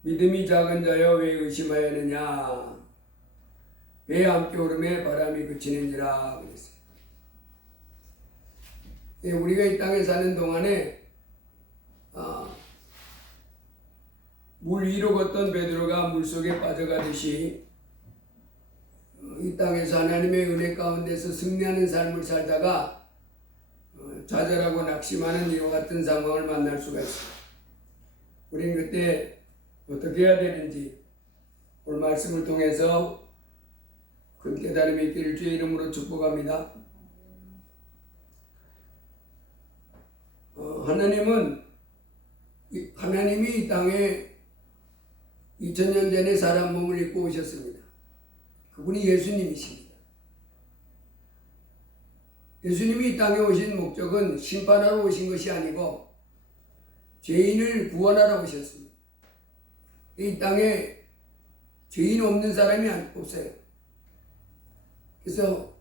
믿음이 작은 자여 왜 의심하였느냐. 배에 함께 오름에 바람이 그치는지라 그랬어요. 우리가 이 땅에 사는 동안에 물 위로 걷던 베드로가 물속에 빠져가듯이 이 땅에서 하나님의 은혜 가운데서 승리하는 삶을 살다가 좌절하고 낙심하는 이와 같은 상황을 만날 수가 있어요. 우리는 그때 어떻게 해야 되는지 오늘 말씀을 통해서 큰 깨달음이 있기를 주의 이름으로 축복합니다. 하나님이 이 땅에 2000년 전에 사람 몸을 입고 오셨습니다. 그분이 예수님이십니다. 예수님이 이 땅에 오신 목적은 심판하러 오신 것이 아니고 죄인을 구원하러 오셨습니다. 이 땅에 죄인 없는 사람이 없어요. 그래서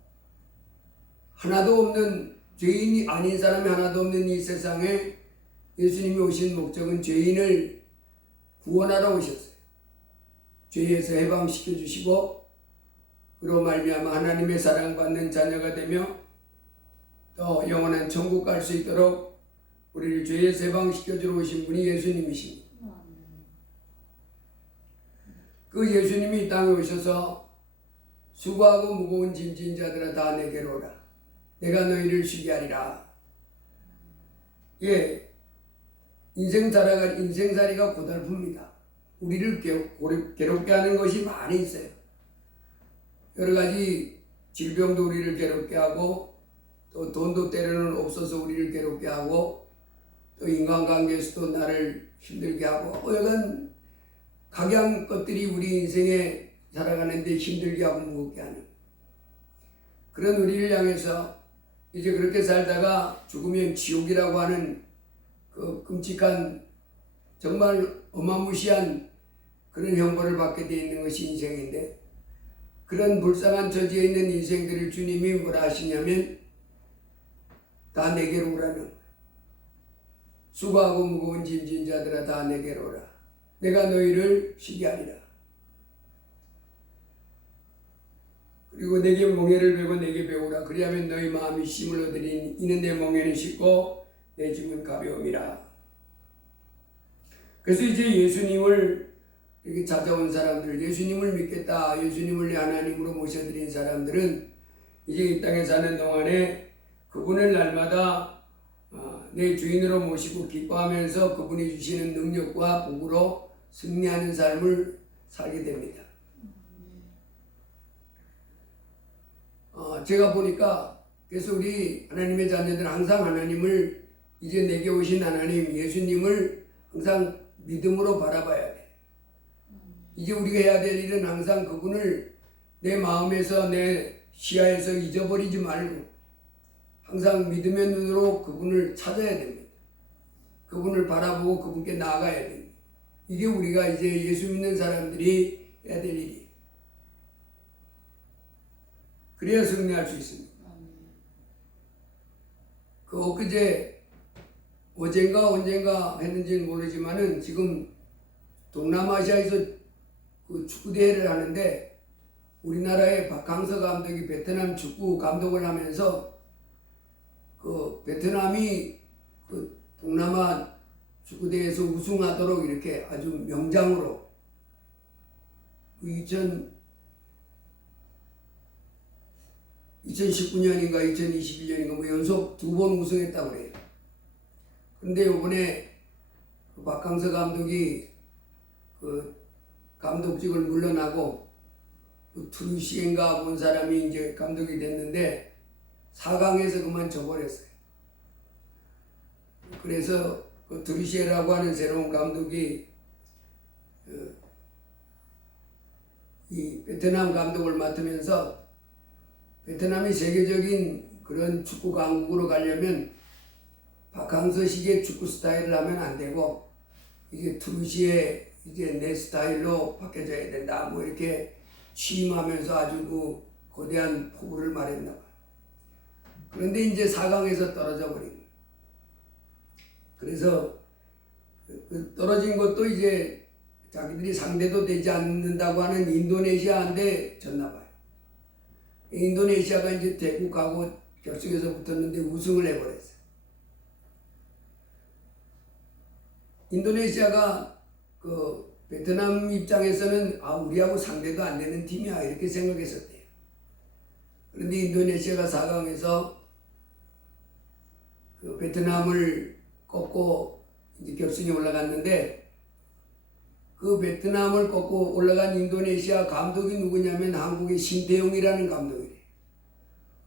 하나도 없는, 죄인이 아닌 사람이 하나도 없는 이 세상에 예수님이 오신 목적은 죄인을 구원하러 오셨어요. 죄에서 해방시켜 주시고 그로 말미암아 하나님의 사랑받는 자녀가 되며 또 영원한 천국 갈 수 있도록 우리를 죄에서 해방시켜 주러 오신 분이 예수님이십니다. 그 예수님이 이 땅에 오셔서 수고하고 무거운 짐진 자들아 다 내게로 오라. 내가 너희를 쉬게 하리라. 인생살이가 고달픕니다. 우리를 괴롭게 하는 것이 많이 있어요. 여러 가지 질병도 우리를 괴롭게 하고 또 돈도 때로는 없어서 우리를 괴롭게 하고 또 인간관계에서도 나를 힘들게 하고 여간 각양 것들이 우리 인생에 살아가는데 힘들게 하고 무겁게 하는 그런 우리를 향해서 이제 그렇게 살다가 죽으면 지옥이라고 하는 그 끔찍한 정말 어마무시한 그런 형벌을 받게 되어 있는 것이 인생인데 그런 불쌍한 처지에 있는 인생들을 주님이 뭐라 하시냐면 다 내게로 오라는 거예요. 수고하고 무거운 짐진 자들아 다 내게로 오라. 내가 너희를 쉬게 하리라. 그리고 내게 멍에를 베고 내게 배우라. 그리하면 너희 마음이 쉼을 얻으리니 이는 내 멍에는 쉽고 내 짐은 가벼움이라. 그래서 이제 예수님을 이렇게 찾아온 사람들, 예수님을 믿겠다, 예수님을 내 하나님으로 모셔드린 사람들은 이제 이 땅에 사는 동안에 그분을 날마다 내 주인으로 모시고 기뻐하면서 그분이 주시는 능력과 복으로 승리하는 삶을 살게 됩니다. 제가 보니까 그래서 우리 하나님의 자녀들은 항상 하나님을 이제 내게 오신 하나님 예수님을 항상 믿음으로 바라봐야 돼. 이제 우리가 해야 될 일은 항상 그분을 내 마음에서 내 시야에서 잊어버리지 말고 항상 믿음의 눈으로 그분을 찾아야 됩니다. 그분을 바라보고 그분께 나아가야 됩니다. 이게 우리가 이제 예수 믿는 사람들이 해야 될 일이에요. 그래야 승리할 수 있습니다. 그 엊그제 언젠가 했는지는 모르지만은 지금 동남아시아에서 그 축구대회를 하는데 우리나라의 박항서 감독이 베트남 축구 감독을 하면서 그 베트남이 그 동남아 축구대회에서 우승하도록 이렇게 아주 명장으로 2019년인가 2021년인가 뭐 연속 2번 우승했다고 그래요. 근데 이번에 그 박항서 감독이 그 감독직을 물러나고 그 트루시엔가 본 사람이 이제 감독이 됐는데 4강에서 그만 져버렸어요. 그래서 그 트루시에라고 하는 새로운 감독이 이 베트남 감독을 맡으면서 베트남이 세계적인 그런 축구 강국으로 가려면 박항서식의 축구 스타일을 하면 안 되고 이게 트루시에 이제 내 스타일로 바뀌어져야 된다. 뭐 이렇게 취임하면서 아주 그 거대한 포부를 말했나 봐요. 그런데 이제 4강에서 떨어져 버린 거예요. 그래서 떨어진 것도 이제 자기들이 상대도 되지 않는다고 하는 인도네시아한테 졌나 봐요. 인도네시아가 이제 대국하고 결승에서 붙었는데 우승을 해버렸어요. 인도네시아가 그 베트남 입장에서는 우리하고 상대도 안 되는 팀이야 이렇게 생각했었대요. 그런데 인도네시아가 4강에서 그 베트남을 꺾고 이제 결승에 올라갔는데 그 베트남을 꺾고 올라간 인도네시아 감독이 누구냐면 한국의 신태용이라는 감독이래요.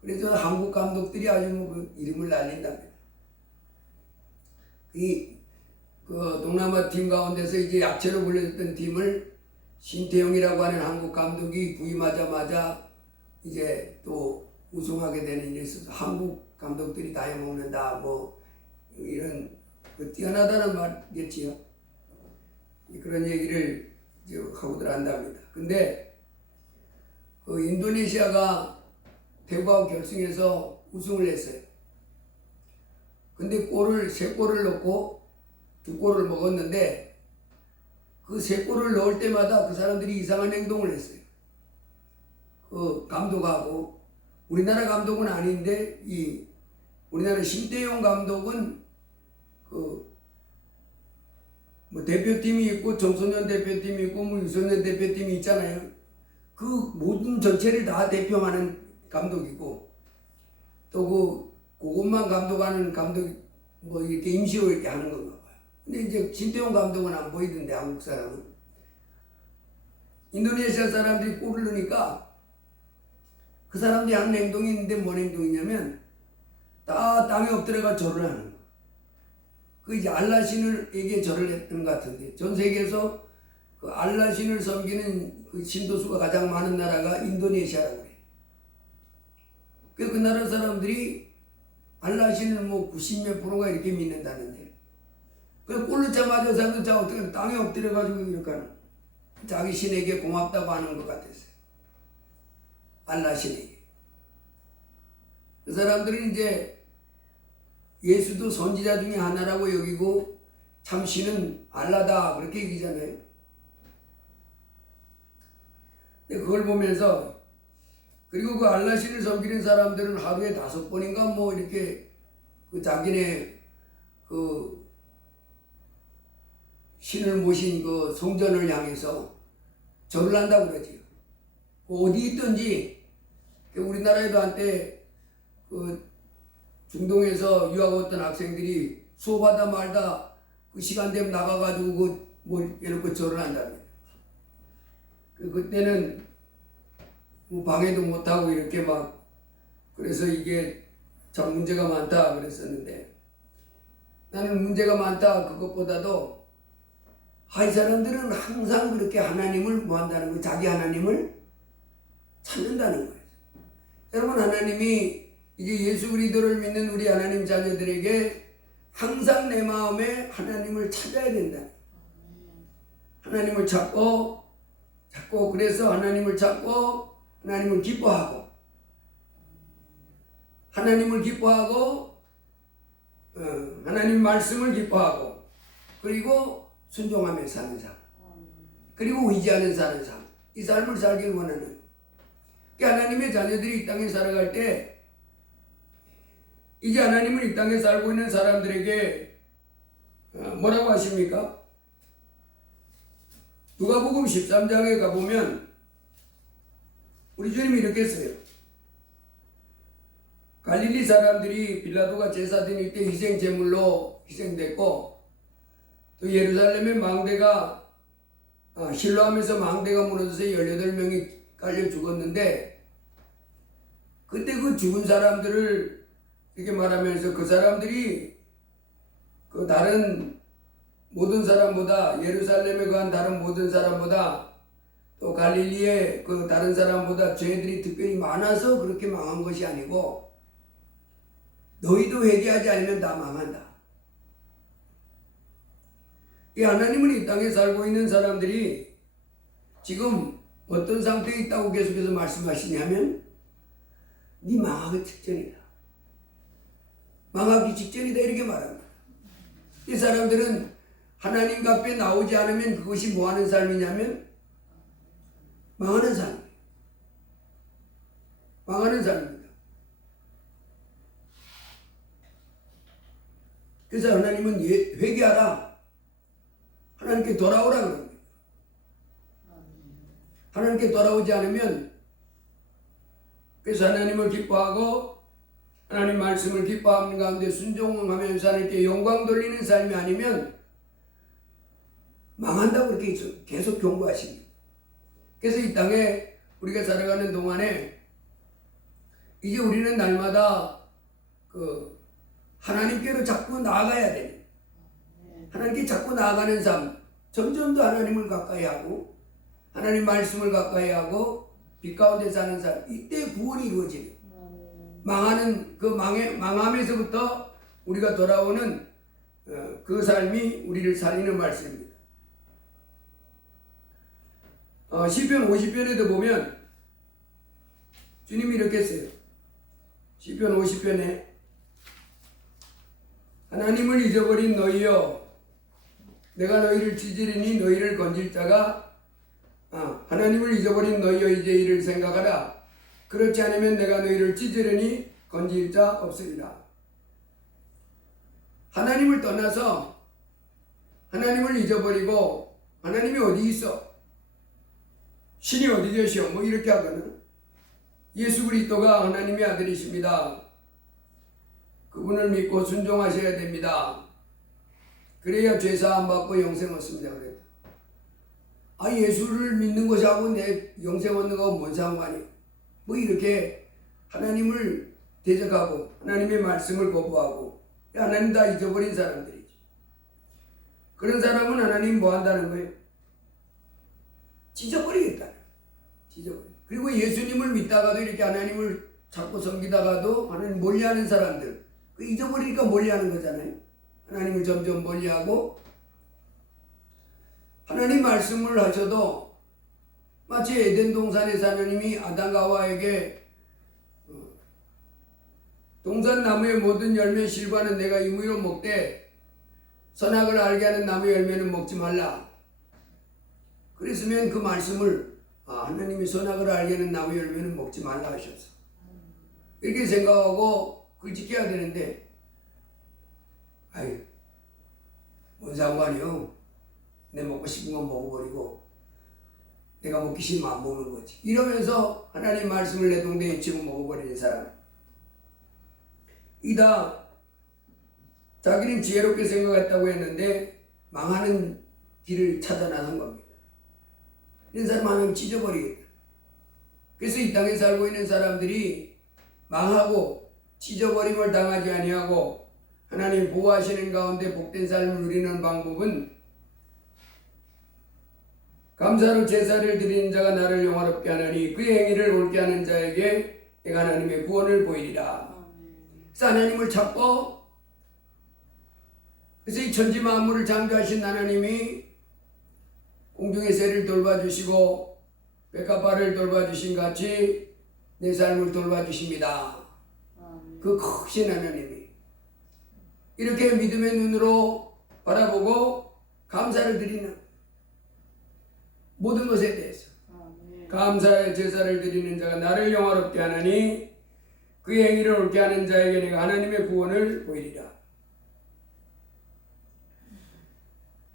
그래서 한국 감독들이 아주 그 이름을 날린답니다. 그 동남아 팀 가운데서 이제 약체로 불려졌던 팀을 신태용이라고 하는 한국 감독이 부임하자마자 이제 또 우승하게 되는 일이 있어서 한국 감독들이 다 해먹는다 뭐 이런 뛰어나다는 말겠지요. 그런 얘기를 이제 하고들 한답니다. 근데 그 인도네시아가 대구하고 결승에서 우승을 했어요. 근데 세 골을 넣고 2골을 먹었는데 그 3골을 넣을 때마다 그 사람들이 이상한 행동을 했어요. 그 감독하고 우리나라 감독은 아닌데 우리나라 신태용 감독은 뭐 대표팀이 있고 정소년 대표팀이 있고 뭐 유소년 대표팀이 있잖아요. 그 모든 전체를 다 대표하는 감독이고 또 그것만 감독하는 감독 뭐 이렇게 임시로 이렇게 하는 건가 봐요. 근데 이제 신태용 감독은 안 보이던데 한국 사람은 인도네시아 사람들이 골을 넣으니까 그 사람들이 하는 행동이 있는데 뭔 행동이냐면 다 땅에 엎드려가 절을 하는 거예요. 그 이제 알라 신을에게 절을 했던 것 같은데 전 세계에서 그 알라 신을 섬기는 그 신도수가 가장 많은 나라가 인도네시아라고 그래요. 그 나라 사람들이 알라 신을 뭐 90몇 프로가 이렇게 믿는다는데 그 골 넣자마자 사람들 어떻게 땅에 엎드려가지고 이렇게 하는 자기 신에게 고맙다고 하는 것 같았어요. 알라 신에게. 그 사람들은 이제 예수도 선지자 중에 하나라고 여기고 참 신은 알라다 그렇게 얘기잖아요. 근데 그걸 보면서 그리고 그 알라 신을 섬기는 사람들은 하루에 5번인가 뭐 이렇게 그 자기네 그 신을 모신 그 성전을 향해서 절을 한다고 그러지요. 어디 있든지 우리나라에도 한때 그 중동에서 유학 왔던 학생들이 수업하다 말다 그 시간 되면 나가가지고 그 뭐 이렇게 절을 한답니다. 그때는 뭐 방해도 못하고 이렇게 막 그래서 이게 참 문제가 많다 그랬었는데 나는 문제가 많다 그것보다도 이 사람들은 항상 그렇게 하나님을 뭐 한다는 거예요. 자기 하나님을 찾는다는 거예요. 여러분 하나님이 이제 예수 그리스도를 믿는 우리 하나님 자녀들에게 항상 내 마음에 하나님을 찾아야 된다. 하나님을 찾고 그래서 하나님을 찾고 하나님을 기뻐하고 하나님 말씀을 기뻐하고 그리고 순종하며 사는 삶 그리고 의지하는 사는 삶 이 삶을 살길 원하는 하나님의 자녀들이 이 땅에 살아갈 때 이제 하나님을 이 땅에 살고 있는 사람들에게 뭐라고 하십니까? 누가복음 13장에 가보면 우리 주님이 이렇게 했어요. 갈릴리 사람들이 빌라도가 제사 드릴 때 희생 제물로 희생됐고 또 예루살렘의 망대가 실로암에서 망대가 무너져서 18명이 깔려 죽었는데 그때 그 죽은 사람들을 이렇게 말하면서 그 사람들이 그 다른 모든 사람보다 예루살렘에 간 다른 모든 사람보다 또 갈릴리의 그 다른 사람보다 죄들이 특별히 많아서 그렇게 망한 것이 아니고 너희도 회개하지 않으면 다 망한다. 이 하나님은 이 땅에 살고 있는 사람들이 지금 어떤 상태에 있다고 계속해서 말씀하시냐면 네 망하기 직전이다. 망하기 직전이다 이렇게 말합니다. 이 사람들은 하나님 앞에 나오지 않으면 그것이 뭐하는 삶이냐면 망하는 삶이에요. 망하는 삶입니다. 그래서 하나님은 회개하라, 하나님께 돌아오라 그럽니다. 하나님께 돌아오지 않으면, 그래서 하나님을 기뻐하고 하나님 말씀을 기뻐하는 가운데 순종하면서 하나님께 영광 돌리는 삶이 아니면 망한다고 그렇게 계속 경고하십니다. 그래서 이 땅에 우리가 살아가는 동안에 이제 우리는 날마다 하나님께로 자꾸 나아가야 돼요. 하나님께 자꾸 나아가는 삶, 점점 더 하나님을 가까이 하고 하나님 말씀을 가까이 하고 빛 가운데 사는 삶, 이때 구원이 이루어지는, 망하는 망함에서부터 우리가 돌아오는 그 삶이 우리를 살리는 말씀입니다. 시편 50편에도 보면 주님이 이렇게 했어요. 시편 50편에 하나님을 잊어버린 너희여, 내가 너희를 찢으리니 너희를 건질 자가, 하나님을 잊어버린 너희여 이제 이를 생각하라. 그렇지 않으면 내가 너희를 찢으려니 건질 자 없으리라. 하나님을 떠나서 하나님을 잊어버리고 하나님이 어디 있어? 신이 어디 계시오? 뭐 이렇게 하거든. 예수 그리스도가 하나님의 아들이십니다. 그분을 믿고 순종하셔야 됩니다. 그래야 죄사함 받고 영생 얻습니다. 그랬다. 예수를 믿는 것하고 내 영생 얻는 거하고 뭔 상관이야? 뭐 이렇게 하나님을 대적하고 하나님의 말씀을 거부하고 하나님 다 잊어버린 사람들이지. 그런 사람은 하나님 뭐 한다는 거예요? 찢어버리겠다. 찢어버려. 그리고 예수님을 믿다가도 이렇게 하나님을 자꾸 섬기다가도 하나님 멀리하는 사람들, 그 잊어버리니까 멀리하는 거잖아요. 하나님을 점점 멀리하고 하나님 말씀을 하셔도 마치 에덴 동산에서 하나님이 아담과 하와에게 동산 나무의 모든 열매 실과는 내가 임의로 먹되 선악을 알게 하는 나무 열매는 먹지 말라. 그랬으면 그 말씀을 하나님이 선악을 알게 하는 나무 열매는 먹지 말라 하셨어. 이렇게 생각하고 그걸 지켜야 되는데 뭔 상관이요? 내 먹고 싶은 건 먹어버리고 내가 먹기 싫으면 안 먹는 거지. 이러면서 하나님 말씀을 내 동네에 치고 먹어버리는 사람, 이다 자기는 지혜롭게 생각했다고 했는데 망하는 길을 찾아 나선 겁니다. 이런 사람 하나님 찢어버리겠다. 그래서 이 땅에 살고 있는 사람들이 망하고 찢어버림을 당하지 아니하고 하나님 보호하시는 가운데 복된 삶을 누리는 방법은 감사로 제사를 드리는 자가 나를 영화롭게 하나니 그의 행위를 옳게 하는 자에게 내가 하나님의 구원을 보이리라. 그래서 하나님을 찾고, 그래서 이 천지 만물을 창조하신 하나님이 공중의 새를 돌봐주시고 백합화를 돌봐주신 같이 내 삶을 돌봐주십니다. 그 크신 하나님이 이렇게 믿음의 눈으로 바라보고 감사를 드리는 모든 것에 대해서 감사의 제사를 드리는 자가 나를 영화롭게 하나니 그의 행위를 옳게 하는 자에게 내가 하나님의 구원을 보이리라.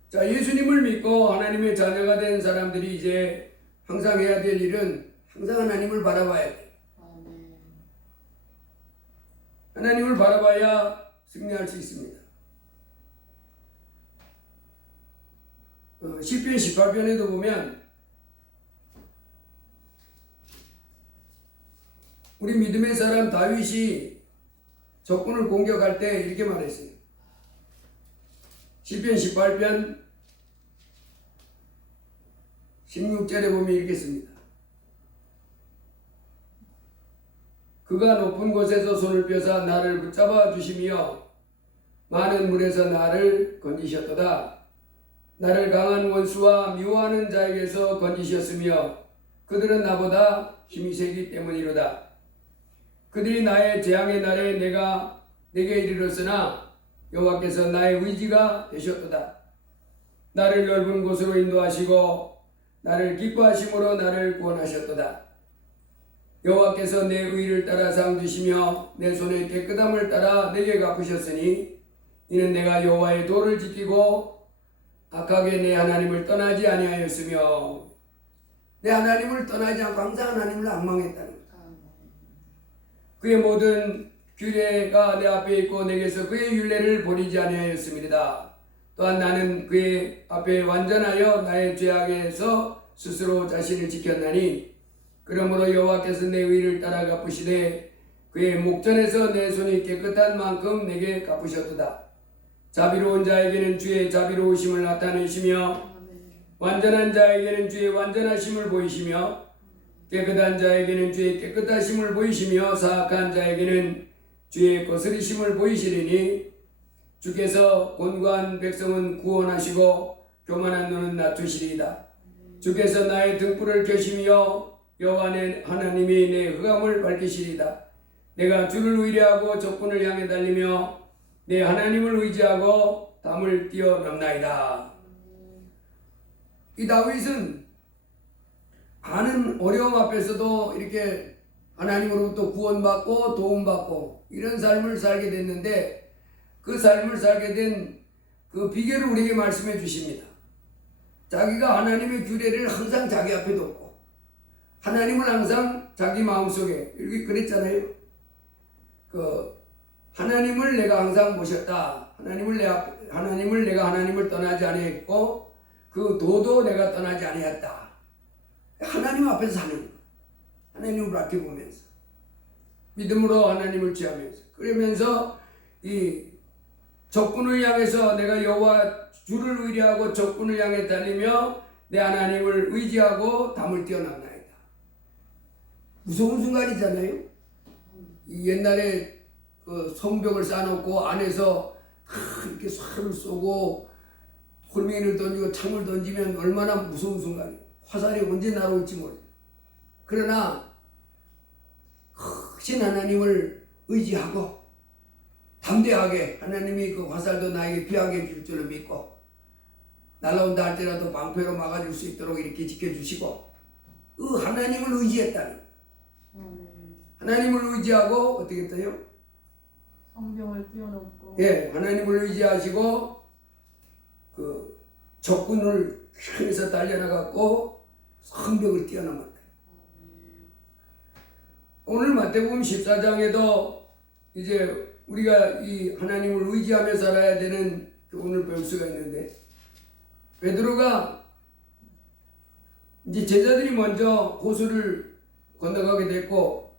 자, 예수님을 믿고 하나님의 자녀가 된 사람들이 이제 항상 해야 될 일은 항상 하나님을 바라봐야 돼. 하나님을 바라봐야 승리할 수 있습니다. 시편 18편에도 보면 우리 믿음의 사람 다윗이 적군을 공격할 때 이렇게 말했어요. 시편 18편 16절에 보면 이렇게 씁니다. 그가 높은 곳에서 손을 펴사 나를 붙잡아 주시며 많은 물에서 나를 건지셨도다. 나를 강한 원수와 미워하는 자에게서 건지셨으며 그들은 나보다 힘이 세기 때문이로다. 그들이 나의 재앙의 날에 내게 이르렀으나 여호와께서 나의 의지가 되셨도다. 나를 넓은 곳으로 인도하시고 나를 기뻐하심으로 나를 구원하셨도다. 여호와께서 내 의를 따라 상 주시며 내 손의 깨끗함을 따라 내게 갚으셨으니 이는 내가 여호와의 도를 지키고 악하게 내 하나님을 떠나지 아니하였으며 내 하나님을 떠나지 않고 항상 하나님을 앙망했다는 것. 그의 모든 규례가 내 앞에 있고 내게서 그의 율례를 버리지 아니하였습니다. 또한 나는 그의 앞에 완전하여 나의 죄악에서 스스로 자신을 지켰나니 그러므로 여호와께서 내 의를 따라 갚으시되 그의 목전에서 내 손이 깨끗한 만큼 내게 갚으셨도다. 자비로운 자에게는 주의 자비로우심을 나타내시며 완전한 자에게는 주의 완전하심을 보이시며 깨끗한 자에게는 주의 깨끗하심을 보이시며 사악한 자에게는 주의 거스리심을 보이시리니 주께서 곤고한 백성은 구원하시고 교만한 눈은 낮추시리이다. 주께서 나의 등불을 켜시며 여호와 내 하나님이 내 흑암을 밝히시리이다. 내가 주를 의뢰하고 적군을 향해 달리며 내 하나님을 의지하고 담을 뛰어넘나이다. 이 다윗은 많은 어려움 앞에서도 이렇게 하나님으로부터 구원받고 도움받고 이런 삶을 살게 됐는데 그 삶을 살게 된 그 비결을 우리에게 말씀해 주십니다. 자기가 하나님의 규례를 항상 자기 앞에 뒀고 하나님을 항상 자기 마음속에 이렇게 그랬잖아요. 하나님을 내가 항상 모셨다. 하나님을 내가 하나님을 떠나지 아니했고 그 도도 내가 떠나지 아니했다. 하나님 앞에서 사는 거예요. 하나님을 바라보면서 믿음으로 하나님을 취하면서 그러면서 이 적군을 향해서 내가 여호와 주를 의뢰하고 적군을 향해 달리며 내 하나님을 의지하고 담을 뛰어넘나이다. 무서운 순간이잖아요. 옛날에 그 성벽을 쌓아놓고 안에서 이렇게 쇠를 쏘고 돌멩이를 던지고 창을 던지면 얼마나 무서운 순간이에요. 화살이 언제 날아올지 모르죠. 그러나 크신 하나님을 의지하고 담대하게 하나님이 그 화살도 나에게 피하게 줄 줄을 믿고 날아온다 할지라도 방패로 막아줄 수 있도록 이렇게 지켜주시고 그 하나님을 의지했다는 하나님을 의지하고 어떻게 했어요? 성경을 뛰어넘고 예, 하나님을 의지하시고 그 적군을 향해서 달려나갔고 성벽을 뛰어넘었다. 오늘 마태복음 14장에도 이제 우리가 이 하나님을 의지하며 살아야 되는 교훈을 배울 수가 있는데 베드로가 이제 제자들이 먼저 호수를 건너가게 됐고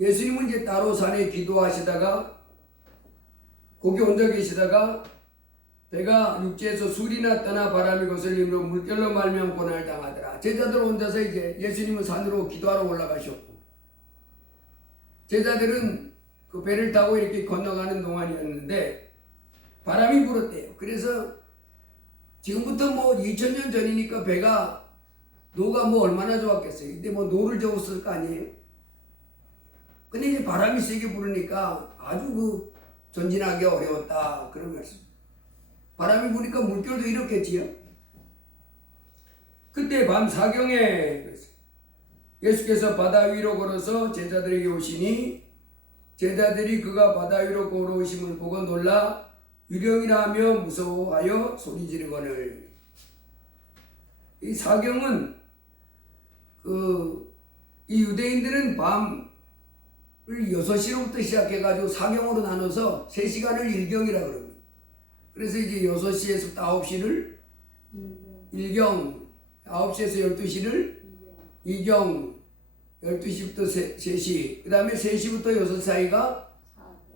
예수님은 이제 따로 산에 기도하시다가 거기 혼자 계시다가 배가 육지에서 술이 났다나 바람이 거슬림으로 물결로 말미암아 고난을 당하더라. 제자들 혼자서 이제 예수님은 산으로 기도하러 올라가셨고 제자들은 그 배를 타고 이렇게 건너가는 동안이었는데 바람이 불었대요. 그래서 지금부터 뭐 2000년 전이니까 배가 노가 뭐 얼마나 좋았겠어요. 근데 뭐 노를 저었을 거 아니에요. 근데 이제 바람이 세게 부르니까 아주 그 전진하기 어려웠다. 그런 말씀. 바람이 부니까 물결도 일었겠지요. 그때 밤 사경에 예수께서 바다 위로 걸어서 제자들에게 오시니 제자들이 그가 바다 위로 걸어오심을 보고 놀라 유령이라 하며 무서워하여 소리 지르거늘. 이 사경은 이 유대인들은 밤을 6시로부터 시작해가지고 사경으로 나눠서 3시간을 일경이라 그럽니다. 그래서 이제 6시에서 9시를 일경, 9시에서 12시를 이경, 12시부터 3시, 그 다음에 3시부터 6시 사이가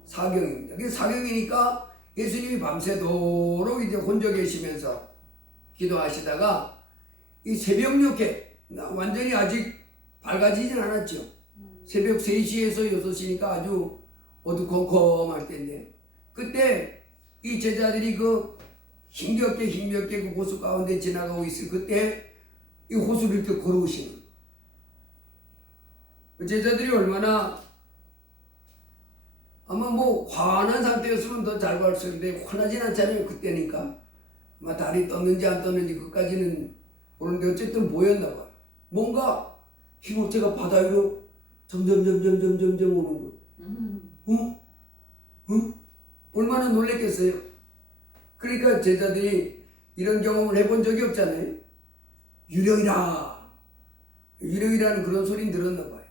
사경입니다. 그래서 사경이니까 예수님이 밤새도록 이제 혼자 계시면서 기도하시다가 이 새벽녘에 완전히 아직 밝아지진 않았죠. 새벽 3시에서 6시니까 아주 어두컴컴할 때인데 그때 이 제자들이 그 힘겹게 그 호수 가운데 지나가고 있을 그때 이 호수를 이렇게 걸어오시는 거예요. 제자들이 얼마나 아마 뭐 환한 상태였으면 더 잘 갈 수 있는데 환하진 않잖아요. 그때니까 달이 떴는지 안 떴는지 그까지는 모르는데 어쨌든 보였나 봐. 뭔가 힘어체가 바다 위로 점점 오는 거. 어? 어? 얼마나 놀랬겠어요. 그러니까 제자들이 이런 경험을 해본 적이 없잖아요. 유령이라, 유령이라는 그런 소리는 들었나 봐요.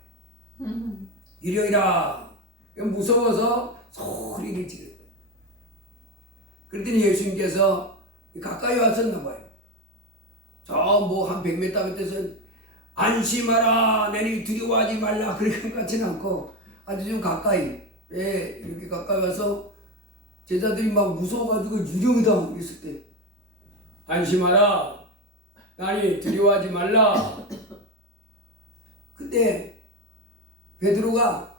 유령이라, 무서워서 소리를 지르는 거예요. 그랬더니 예수님께서 가까이 왔었나 봐요. 저 뭐 한 100m 밑에서 안심하라, 내니 두려워하지 말라, 그렇게 같지는 않고 아주 좀 가까이, 이렇게 가까이 와서 제자들이 막 무서워가지고 유령이다 그랬을 때 안심하라, 나니 두려워하지 말라. 그때 베드로가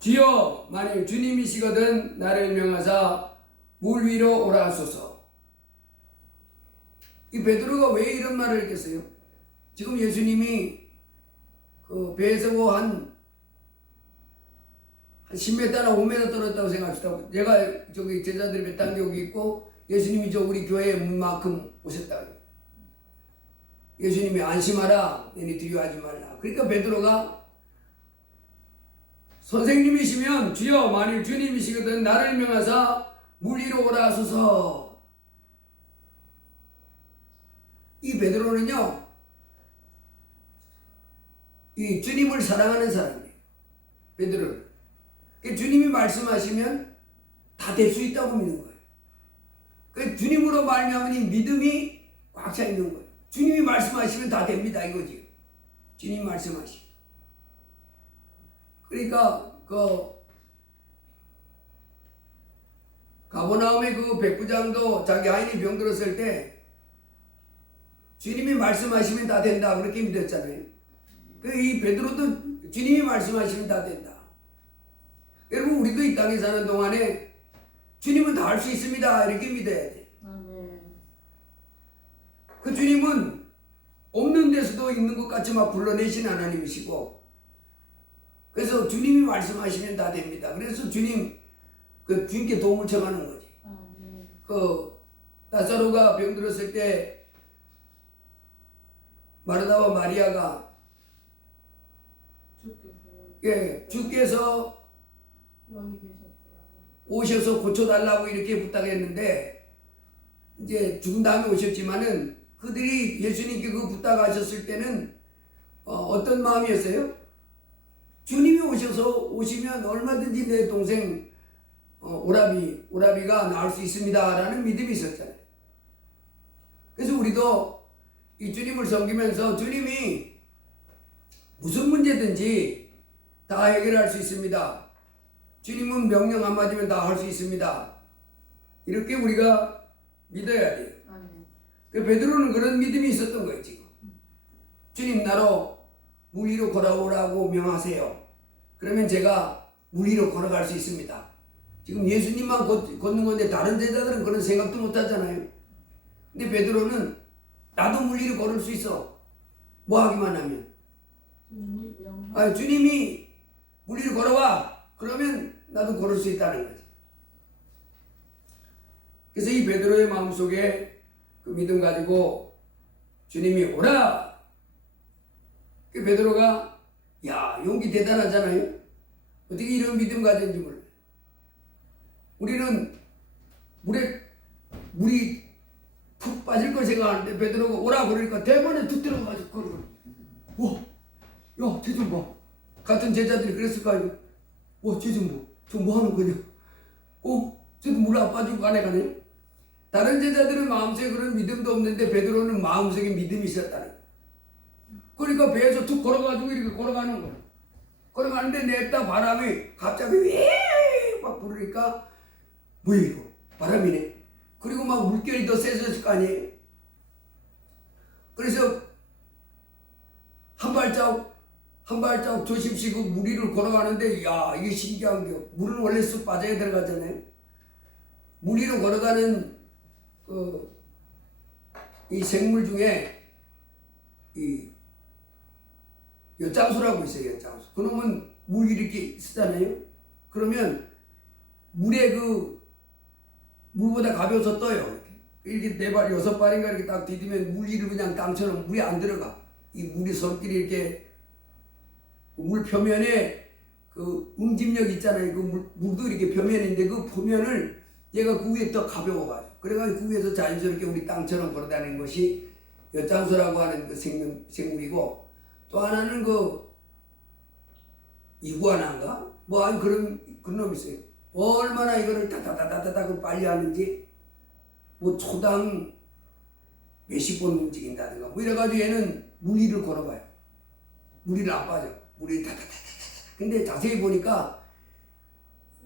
주여, 만일 주님이시거든 나를 명하사 물 위로 오라 하소서. 이 베드로가 왜 이런 말을 했겠어요? 지금 예수님이 그 배에서 뭐 한 10m나 5m 떨어졌다고 생각합시다. 제가 저기 제자들이 몇 단계 여기 있고 예수님이 저 우리 교회 문만큼 오셨다고. 예수님이 안심하라, 너희 두려워하지 말라. 그러니까 베드로가 선생님이시면 주여, 만일 주님이시거든 나를 명하사 물 위로 오라 하소서. 이 베드로는요, 이 주님을 사랑하는 사람이에요. 베드로는. 주님이 말씀하시면 다 될 수 있다고 믿는 거예요. 그 주님으로 말미암은 이 믿음이 꽉 차 있는 거예요. 주님이 말씀하시면 다 됩니다, 이거지. 주님 말씀하시. 그러니까 그 가버나움의 그 백부장도 자기 아인이 병들었을 때 주님이 말씀하시면 다 된다 그렇게 믿었잖아요. 이 베드로도 주님이 말씀하시면 다 된다. 여러분, 우리도 이 땅에 사는 동안에 주님은 다 할 수 있습니다 이렇게 믿어야 돼. 그 주님은 없는 데서도 있는 것 같이 막 불러내신 하나님이시고, 그래서 주님이 말씀하시면 다 됩니다. 그래서 주님께 도움을 청하는 거지. 그 나사로가 병들었을 때 마르다와 마리아가 주께서 오셔서 고쳐달라고 이렇게 부탁했는데, 이제 죽은 다음에 오셨지만은 그들이 예수님께 그 부탁하셨을 때는 어떤 마음이었어요? 주님이 오시면 얼마든지 내 동생 오라비가 나을 수 있습니다 라는 믿음이 있었잖아요. 그래서 우리도 이 주님을 섬기면서 주님이 무슨 문제든지 다 해결할 수 있습니다. 주님은 명령 한마디면 다 할 수 있습니다. 이렇게 우리가 믿어야 돼요. 그 베드로는 그런 믿음이 있었던 거예요. 지금 주님, 나로 물 위로 걸어오라고 명하세요. 그러면 제가 물 위로 걸어갈 수 있습니다. 지금 예수님만 걷는 건데 다른 제자들은 그런 생각도 못 하잖아요. 근데 베드로는 나도 물 위로 걸을 수 있어. 뭐 하기만 하면. 주님이 물 위로 걸어와. 그러면 나도 걸을 수 있다는 거지. 그래서 이 베드로의 마음속에 그 믿음 가지고 주님이 오라. 그 베드로가, 야, 용기 대단하잖아요. 어떻게 이런 믿음 가졌는지 몰라요. 우리는 물이 푹 빠질 걸 생각하는데 베드로가 오라 그러니까 대번에 툭 들어가가지고 걸어. 와, 야, 쟤 좀 봐. 같은 제자들이 그랬을 거 아니야. 와, 쟤 좀 봐. 저 뭐 하는 거냐? 쟤도 물 안 빠지고 가네. 다른 제자들은 마음속에 그런 믿음도 없는데 베드로는 마음속에 믿음이 있었다는 거야. 그러니까 배에서 툭 걸어가지고 이렇게 걸어가는 거야. 걸어가는데 냅다 바람이 갑자기 막 부르니까 뭐야 이거? 바람이네. 그리고 막 물결이 더 세졌을 거 아니에요. 그래서 한 발자국 조심씩 물 위를 걸어가는데, 야, 이게 신기한 게, 물은 원래 쑥 빠져야 들어가잖아요. 물 위로 걸어가는 이 생물 중에 이 엿장수라고 있어요. 엿장수. 그놈은 물 위에 이렇게 쓰잖아요. 그러면 물에 물보다 가벼워서 떠요. 이렇게 네 발, 여섯 발인가 이렇게 딱 디디면 물 위를 그냥 땅처럼 물이 안 들어가. 이 물이 서로끼리 이렇게 물 표면에 그 응집력 있잖아요. 그 물도 이렇게 표면인데 그 표면을 얘가 그 위에 더 가벼워가지고 그래가지고 그 위에서 자연스럽게 우리 땅처럼 걸어다니는 것이 엿장수라고 하는 그 생물이고 또 하나는 그 이구아나인가? 뭐 아니 그런 놈이 있어요. 얼마나 이거를 다다다다다다 빨리 하는지 뭐 초당 몇십 번 움직인다든가 뭐 이래가지고 얘는 물 위를 걸어가요. 물 위를 안 빠져. 물이 다다다다다. 근데 자세히 보니까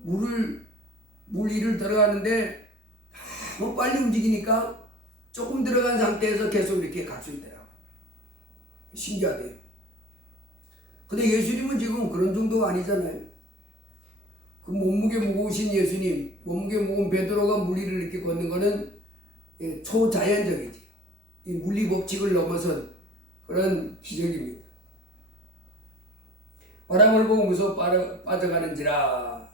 물 위를 들어가는데 너무 빨리 움직이니까 조금 들어간 상태에서 계속 이렇게 갈 수 있더라고. 신기하대요. 근데 예수님은 지금 그런 정도가 아니잖아요. 그 몸무게 무거우신 예수님, 몸무게 무거운 베드로가 물 위를 이렇게 걷는 거는 초자연적이지. 이 물리 법칙을 넘어선 그런 기적입니다. 바람을 보고 무서워 빠져가는지라.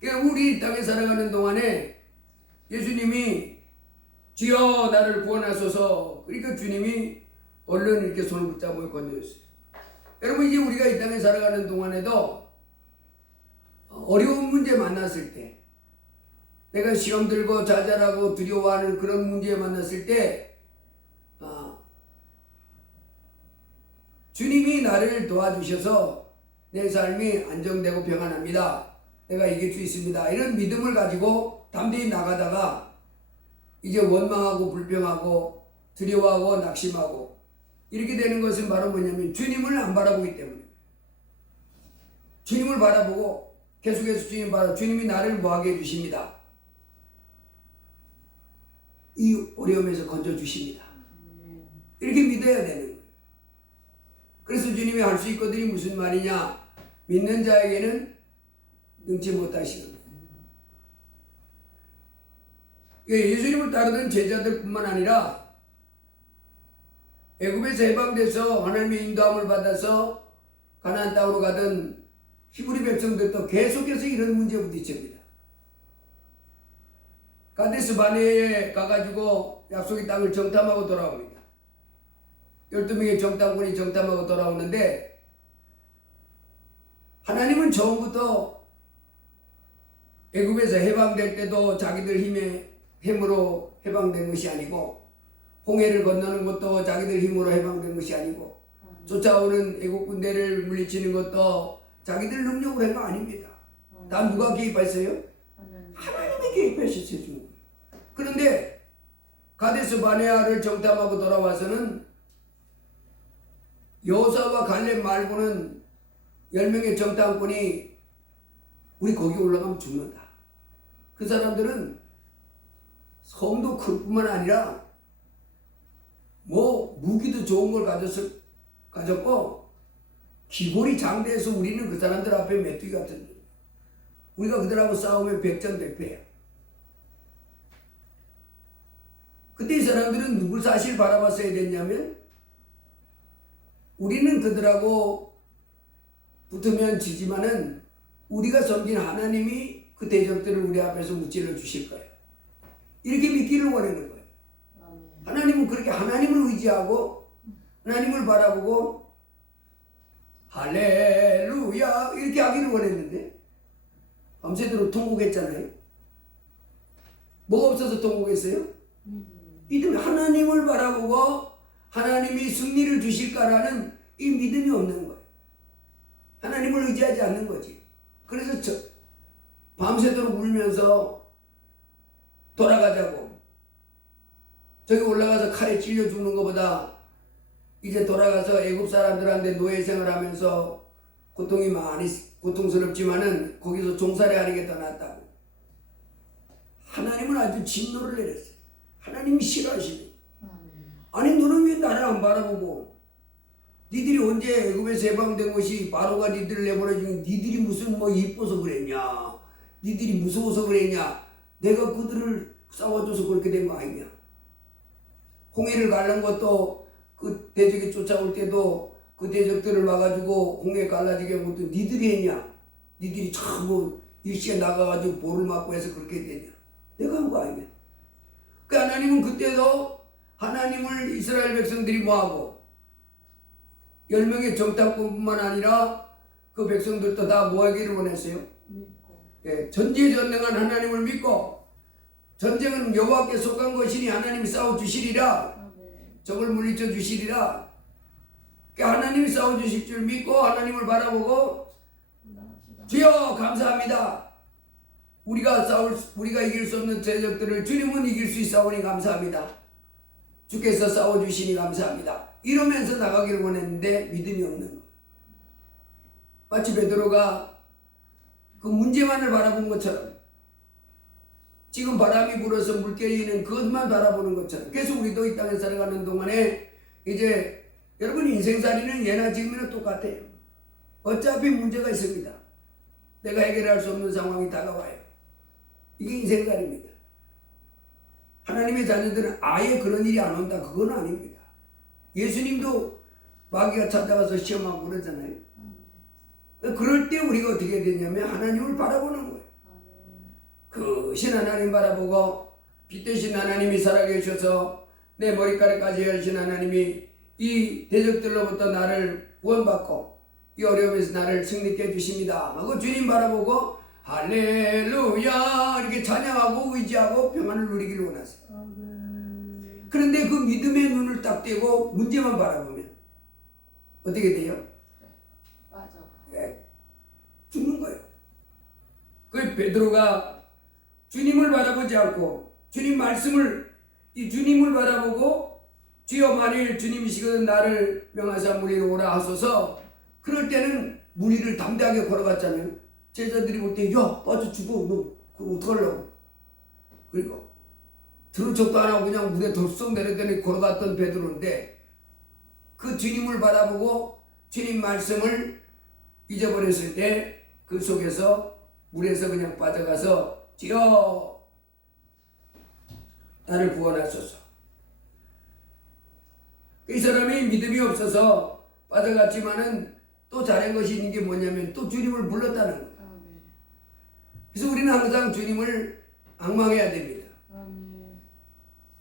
그러니까 우리 이 땅에 살아가는 동안에 예수님이 주여 나를 구원하소서. 그러니까 주님이 얼른 이렇게 손을 붙잡고 건져줬어요. 여러분 이제 우리가 이 땅에 살아가는 동안에도 어려운 문제 만났을 때 내가 시험 들고 좌절하고 두려워하는 그런 문제 만났을 때 주님이 나를 도와주셔서 내 삶이 안정되고 평안합니다. 내가 이길 수 있습니다. 이런 믿음을 가지고 담대히 나가다가 이제 원망하고 불평하고 두려워하고 낙심하고 이렇게 되는 것은 바로 뭐냐면 주님을 안 바라보기 때문에 주님을 바라보고 계속해서 주님이 나를 뭐하게 해주십니다. 이 어려움에서 건져주십니다. 이렇게 믿어야 되는 거예요. 그래서 주님이 할 수 있거든요. 무슨 말이냐. 믿는 자에게는 능치 못하시는 거예요. 예수님을 따르던 제자들뿐만 아니라 애굽에서 해방돼서 하나님의 인도함을 받아서 가나안 땅으로 가던 히브리 백성들도 계속해서 이런 문제에 부딪힙니다. 가데스 바네에 가가지고 약속의 땅을 정탐하고 돌아옵니다. 12명의 정탐꾼이 정탐하고 돌아오는데 하나님은 처음부터 애굽에서 해방될 때도 자기들 힘으로 해방된 것이 아니고 홍해를 건너는 것도 자기들 힘으로 해방된 것이 아니고 쫓아오는 애국 군대를 물리치는 것도 자기들 능력으로 한 거 아닙니다. 다 누가 개입했어요? 하나님이 개입하셨어요. 그런데 가데스 바네아를 정탐하고 돌아와서는 여호수아와 갈렙 말고는 10명의 정탐꾼이 우리 거기 올라가면 죽는다. 그 사람들은 성도 클 뿐만 아니라 뭐 무기도 좋은 걸 가졌고 기골이 장대해서 우리는 그 사람들 앞에 메뚜기 같은 우리가 그들하고 싸우면 백전백패야. 그때 이 사람들은 누굴 사실 바라봤어야 됐냐면 우리는 그들하고 붙으면 지지만은 우리가 섬긴 하나님이 그 대적들을 우리 앞에서 무찔러 주실 거예요. 이렇게 믿기를 원하는 거예요. 하나님은 그렇게 하나님을 의지하고 하나님을 바라보고 할렐루야 이렇게 하기를 원했는데 밤새도록 통곡했잖아요. 뭐가 없어서 통곡했어요? 믿음. 하나님을 바라보고 하나님이 승리를 주실까라는 이 믿음이 없는 거예요. 하나님을 의지하지 않는 거지. 그래서 밤새도록 울면서 돌아가자고. 저기 올라가서 칼에 찔려 죽는 것보다 이제 돌아가서 애굽 사람들한테 노예 생활하면서 고통이 많이 고통스럽지만은 거기서 종살이 하는 게 더 낫다고. 하나님은 아주 진노를 내렸어요. 하나님이 싫어하시네. 아니 너는 왜 나를 안 바라보고 니들이 언제 애굽에서 해방된 것이 바로가 니들을 내보내주면 니들이 무슨 뭐 이뻐서 그랬냐 니들이 무서워서 그랬냐 내가 그들을 싸워줘서 그렇게 된 거 아니냐. 홍해를 가는 것도 그 대적이 쫓아올 때도 그 대적들을 막아주고 홍해 갈라지게 한 것도 니들이 했냐. 니들이 참 뭐 일시에 나가가지고 볼을 맞고 해서 그렇게 되냐. 내가 한 거 아니냐. 그 하나님은 그때도 하나님을 이스라엘 백성들이 뭐하고 10명의 정탐꾼뿐만 아니라 그 백성들도 다 뭐하기를 원했어요? 믿고. 예, 전지전능한 하나님을 믿고 전쟁은 여호와께 속한 것이니 하나님이 싸워주시리라. 아멘. 적을 물리쳐 주시리라. 하나님이 싸워주실 줄 믿고 하나님을 바라보고 나갑시다. 주여 감사합니다. 우리가 이길 수 없는 대적들을 주님은 이길 수 있사오니 감사합니다. 주께서 싸워주시니 감사합니다. 이러면서 나가기를 원했는데 믿음이 없는 거예요. 마치 베드로가 그 문제만을 바라본 것처럼 지금 바람이 불어서 물결이는 그것만 바라보는 것처럼 계속 우리도 이 땅에 살아가는 동안에 이제 여러분 인생살이는 예나 지금이나 똑같아요. 어차피 문제가 있습니다. 내가 해결할 수 없는 상황이 다가와요. 이게 인생살입니다. 하나님의 자녀들은 아예 그런 일이 안 온다. 그건 아닙니다. 예수님도 마귀가 찾아가서 시험하고 그러잖아요. 그럴 때 우리가 어떻게 되냐면 하나님을 바라보는 거예요. 그 신 하나님 바라보고 빛 대신 하나님이 살아계셔서 내 머리카락까지 하신 하나님이 이 대적들로부터 나를 구원받고 이 어려움에서 나를 승리케 해주십니다 하고 주님 바라보고 할렐루야 이렇게 찬양하고 의지하고 평안을 누리기를 원하세요. 그런데 그 믿음의 눈을 딱 떼고 문제만 바라보면 어떻게 돼요? 맞아. 예, 죽는 거예요. 그 베드로가 주님을 바라보지 않고 주님 말씀을 이 주님을 바라보고 주여 만일 주님이시거든 나를 명하사 무리로 오라 하소서. 그럴 때는 무리를 담대하게 걸어갔잖아요. 제자들이 볼 때 야 빠져 죽어 너 그거 어떡하려고. 그리고 들은 척도 안 하고 그냥 물에 덜썩 내려더니 걸어갔던 베드로인데 그 주님을 바라보고 주님 말씀을 잊어버렸을 때 그 속에서 물에서 그냥 빠져가서 주여 나를 구원하소서. 이 사람이 믿음이 없어서 빠져갔지만은 또 잘한 것이 있는 게 뭐냐면 또 주님을 불렀다는 거예요. 아멘. 그래서 우리는 항상 주님을 앙망해야 됩니다. 아멘.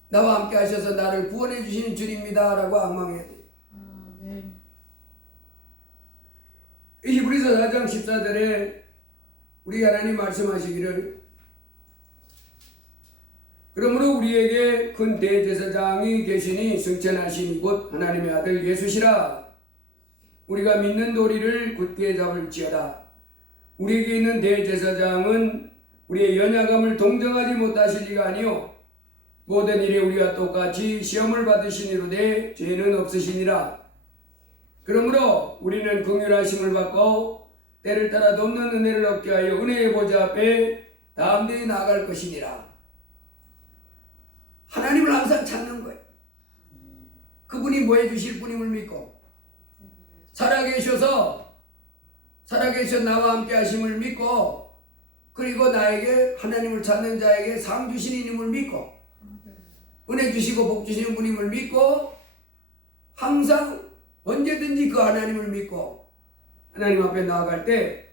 나와 함께 하셔서 나를 구원해 주시는 주님입니다 라고 앙망해야 돼요. 아멘. 히브리서 4장 14절에 우리 하나님 말씀하시기를 그러므로 우리에게 큰 대제사장이 계시니 승천하신 곧 하나님의 아들 예수시라. 우리가 믿는 도리를 굳게 잡을지어다. 우리에게 있는 대제사장은 우리의 연약함을 동정하지 못하실 리가 아니요 모든 일에 우리와 똑같이 시험을 받으시니로되 죄는 없으시니라. 그러므로 우리는 긍휼하심을 받고 때를 따라 돕는 은혜를 얻게 하여 은혜의 보좌 앞에 담대히 나아갈 것이니라. 하나님을 항상 찾는 거예요. 그분이 뭐 해주실 분임을 믿고 살아계셔 나와 함께 하심을 믿고 그리고 나에게 하나님을 찾는 자에게 상 주시는 이름을 믿고 은혜 주시고 복 주시는 분임을 믿고 항상 언제든지 그 하나님을 믿고 하나님 앞에 나아갈 때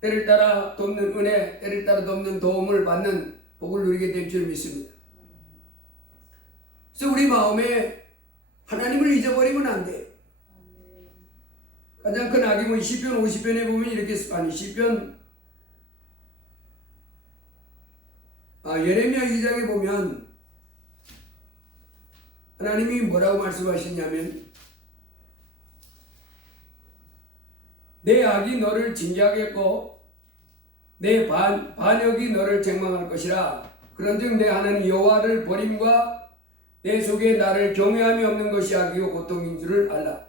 때를 따라 돕는 은혜, 때를 따라 돕는 도움을 받는 복을 누리게 될 줄 믿습니다. 그래서 우리 마음에 하나님을 잊어버리면 안 돼요. 가장 큰 악임은 시편 50편에 보면 이렇게 시편 예레미야 2장에 보면 하나님이 뭐라고 말씀하시냐면 내 악이 너를 징계하겠고 내 반역이 너를 책망할 것이라. 그런즉 내 하나님 여호와를 버림과 내 속에 나를 경외함이 없는 것이 악이요 고통인 줄을 알라.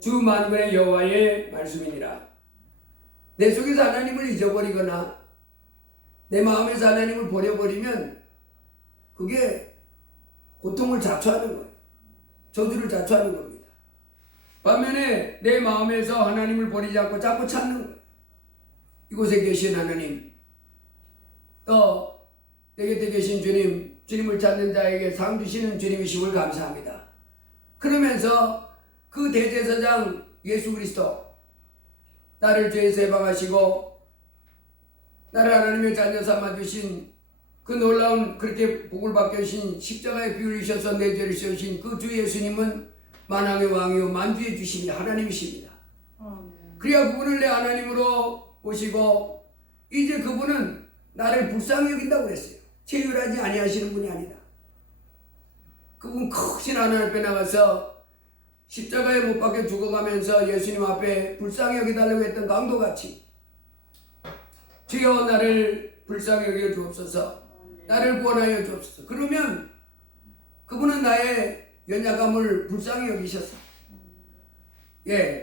주 만군의 여호와의 말씀이니라. 내 속에서 하나님을 잊어버리거나 내 마음에서 하나님을 버려버리면 그게 고통을 자초하는 거예요. 저주를 자초하는 겁니다. 반면에 내 마음에서 하나님을 버리지 않고 자꾸 찾는 거예요. 이곳에 계신 하나님, 또 내 곁에 계신 주님, 주님을 찾는 자에게 상 주시는 주님이심을 감사합니다. 그러면서 그 대제사장 예수 그리스도, 나를 죄에서 해방하시고 나를 하나님의 자녀 삼아 주신 그 놀라운 그렇게 복을 받게 하신 십자가에 피 흘리셔서 내 죄를 씌우신 그 주 예수님은 만왕의 왕이요 만주의 주심이 하나님이십니다. 그래야 그분을 내 하나님으로 모시고 이제 그분은 나를 불쌍히 여긴다고 그랬어요. 체휼하지 아니하시는 분이 아니다. 그분 크신 하나님 앞에 나가서 십자가에 못 박혀 죽어가면서 예수님 앞에 불쌍히 여기달라고 했던 강도같이 주여 나를 불쌍히 여겨 주옵소서, 나를 구원하여 주옵소서. 그러면 그분은 나의 연약함을 불쌍히 여기셔서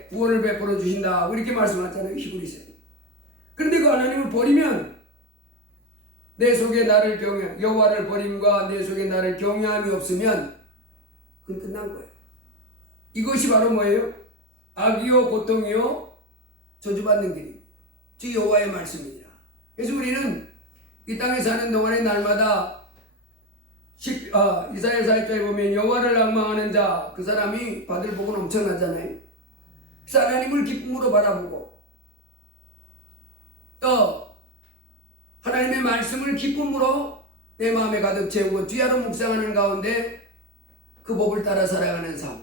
구원을 베풀어 주신다 이렇게 말씀하잖아요, 히브리서에. 그런데 그 하나님을 버리면 내 속에 나를 경외, 여호와를 버림과 내 속에 나를 경외함이 없으면 그건 끝난 거예요. 이것이 바로 뭐예요? 악이요 고통이요 저주받는 길입니다. 주 여호와의 말씀이니라. 그래서 우리는 이 땅에 사는 동안에 날마다 이사야 4장에 보면 여호와를 낭망하는 자, 그 사람이 받을 복은 엄청나잖아요. 그래서 하나님을 기쁨으로 바라보고 또 하나님의 말씀을 기쁨으로 내 마음에 가득 채우고 주야로 묵상하는 가운데 그 법을 따라 살아가는 삶.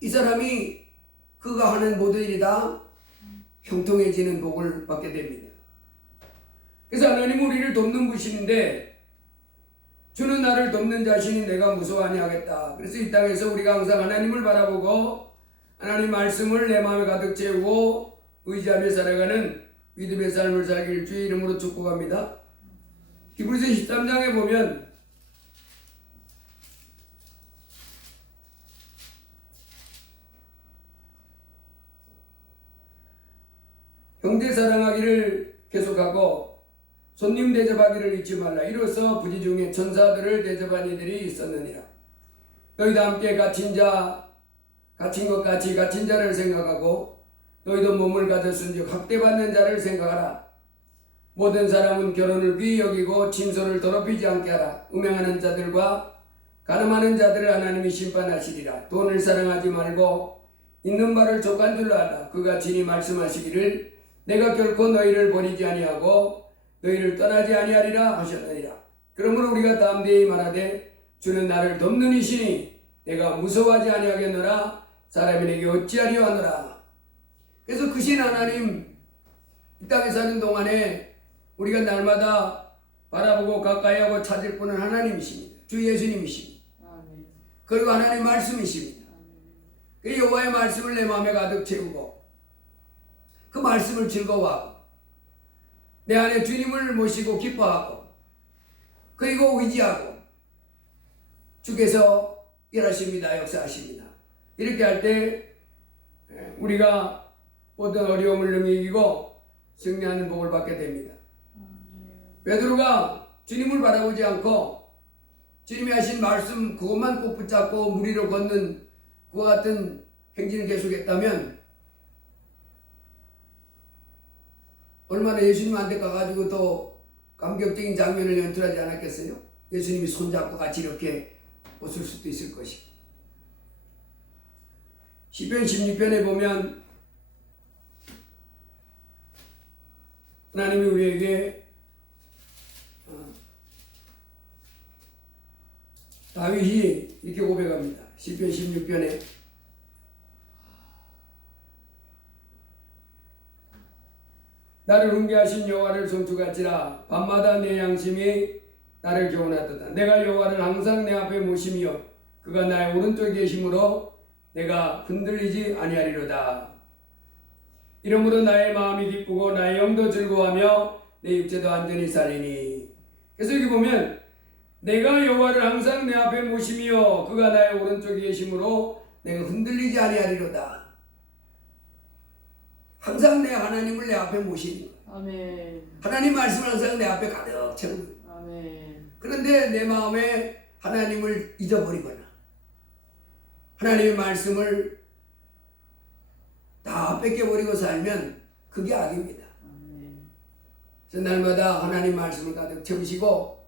이 사람이 그가 하는 모든 일이 다 형통해지는 복을 받게 됩니다. 그래서 하나님은 우리를 돕는 분이신데 주는 나를 돕는 자신이 내가 무서워하니 하겠다. 그래서 이 땅에서 우리가 항상 하나님을 바라보고 하나님 말씀을 내 마음에 가득 채우고 의지하며 살아가는 믿음의 삶을 살기를 주의 이름으로 축복합니다. 히브리서 13장에 보면 형제 사랑하기를 계속하고 손님 대접하기를 잊지 말라. 이로써 부지 중에 천사들을 대접한 이들이 있었느니라. 너희도 함께 갇힌 것 같이 갇힌 자를 생각하고 너희도 몸을 가졌은즉 학대받는 자를 생각하라. 모든 사람은 결혼을 귀히 여기고 침소를 더럽히지 않게 하라. 음행하는 자들과 가늠하는 자들을 하나님이 심판하시리라. 돈을 사랑하지 말고 있는 바를 족한 줄로 하라. 그가 친히 말씀하시기를 내가 결코 너희를 버리지 아니하고 너희를 떠나지 아니하리라 하셨느니라. 그러므로 우리가 담대히 말하되 주는 나를 돕는 이시니 내가 무서워하지 아니하겠노라. 사람이 내게 어찌하리요 하노라. 그래서 크신 하나님, 이 땅에 사는 동안에 우리가 날마다 바라보고 가까이하고 찾을 분은 하나님이십니다. 주 예수님이십니다. 그리고 하나님 말씀이십니다. 그 여호와의 말씀을 내 마음에 가득 채우고 그 말씀을 즐거워하고 내 안에 주님을 모시고 기뻐하고 그리고 의지하고 주께서 일하십니다. 역사하십니다. 이렇게 할 때 우리가 모든 어려움을 능히 이기고 승리하는 복을 받게 됩니다. 베드로가 주님을 바라보지 않고 주님이 하신 말씀 그것만 꼭 붙잡고 물 위로 걷는 그와 같은 행진을 계속했다면 얼마나 예수님한테 가가지고 또 감격적인 장면을 연출하지 않았겠어요? 예수님이 손잡고 같이 이렇게 웃을 수도 있을 것이고. 시편 16편에 보면 하나님이 우리에게 다윗이 이렇게 고백합니다. 시편 16편에 나를 훈계하신 여호와를 송축할지라. 밤마다 내 양심이 나를 교훈하도다. 내가 여호와를 항상 내 앞에 모시며 그가 나의 오른쪽에 계심으로 내가 흔들리지 아니하리로다. 이러므로 나의 마음이 기쁘고 나의 영도 즐거워하며 내 육체도 안전히 살리니. 그래서 여기 보면 내가 여호와를 항상 내 앞에 모시며 그가 나의 오른쪽에 계심으로 내가 흔들리지 아니하리로다. 항상 내 하나님을 내 앞에 모시는 거예요. 아멘. 하나님 말씀을 항상 내 앞에 가득 채우는 거예요. 아멘. 그런데 내 마음에 하나님을 잊어버리거나 하나님의 말씀을 다 뺏겨버리고 살면 그게 악입니다. 아멘. 그래서 날마다 하나님 말씀을 가득 채우시고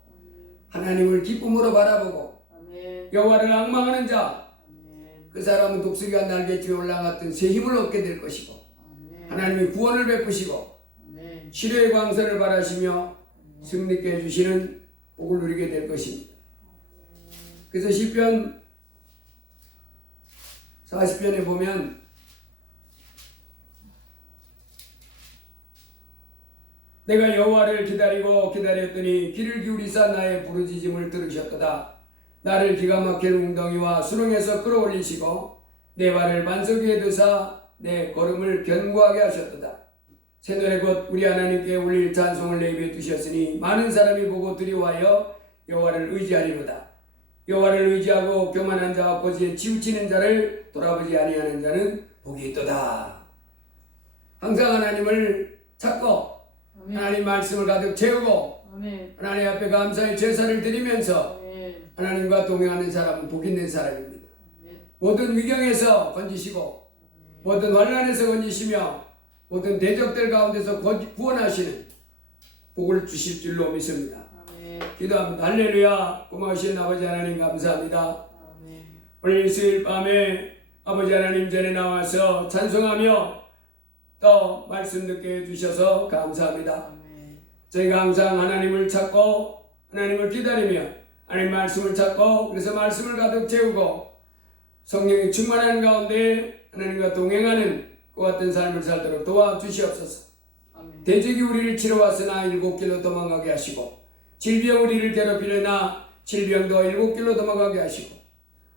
하나님을 기쁨으로 바라보고 아멘. 여호와를 앙망하는 자, 아멘. 그 사람은 독수리가 날개쯤에 올라갔던 새 힘을 얻게 될 것이고 아멘. 하나님이 구원을 베푸시고 아멘. 치료의 광선을 바라시며 승리케 해주시는 복을 누리게 될 것입니다. 그래서 시편 40편에 보면 내가 여호와를 기다리고 기다렸더니 귀를 기울이사 나의 부르짖음을 들으셨도다. 나를 기가 막힐 웅덩이와 수렁에서 끌어올리시고 내 발을 반석 위에 두사 내 걸음을 견고하게 하셨도다. 새 노래 곧 우리 하나님께 울릴 찬송을 내 입에 두셨으니 많은 사람이 보고 두려워하여 여호와를 의지하리로다. 여호와를 의지하고 교만한 자와 고지에 치우치는 자를 돌아보지 아니하는 자는 복이 있도다. 항상 하나님을 찾고 아멘. 하나님 말씀을 가득 채우고 아멘. 하나님 앞에 감사의 제사를 드리면서 아멘. 하나님과 동행하는 사람은 복 있는 사람입니다. 아멘. 모든 위경에서 건지시고 모든 환난에서 건지시며 모든 대적들 가운데서 구원하시는 복을 주실 줄로 믿습니다. 아멘. 기도합니다. 할렐루야. 고마우신 아버지 하나님 감사합니다. 아멘. 오늘 수요일 밤에 아버지 하나님 전에 나와서 찬송하며 또 말씀 듣게 해주셔서 감사합니다. 아멘. 저희가 항상 하나님을 찾고 하나님을 기다리며 하나님 말씀을 찾고 그래서 말씀을 가득 채우고 성령이 충만한 가운데 하나님과 동행하는 그와 같은 삶을 살도록 도와주시옵소서. 아멘. 대적이 우리를 치러 왔으나 일곱 길로 도망가게 하시고 질병 우리를 괴롭히려나 질병도 일곱 길로 도망가게 하시고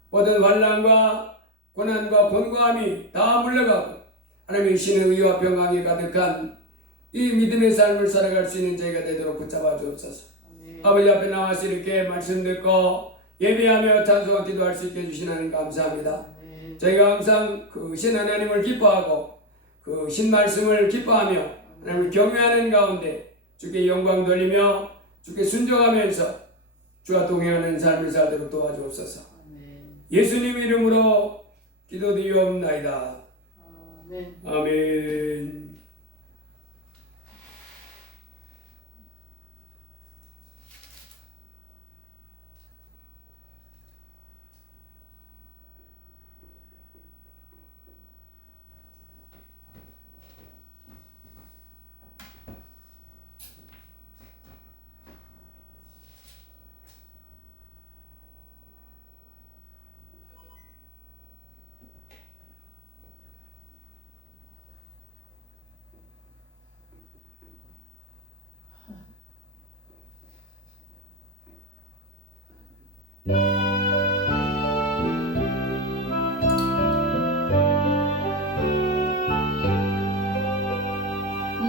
모든 환난과 고난과 곤고함이 다 물러가고 하나님의 신의 의와 평강이 가득한 이 믿음의 삶을 살아갈 수 있는 저희가 되도록 붙잡아 주옵소서. 아멘. 아버지 앞에 나와서 이렇게 말씀 듣고 예배하며 찬송과 기도할 수 있게 해주신 하나님 감사합니다. 아멘. 저희가 항상 그 신 하나님을 기뻐하고 그 신 말씀을 기뻐하며 하나님을 경외하는 가운데 주께 영광 돌리며 주께 순종하면서 주와 동행하는 삶을 살도록 도와주옵소서. 아멘. 예수님 이름으로 기도드리옵나이다. 아멘. 아멘.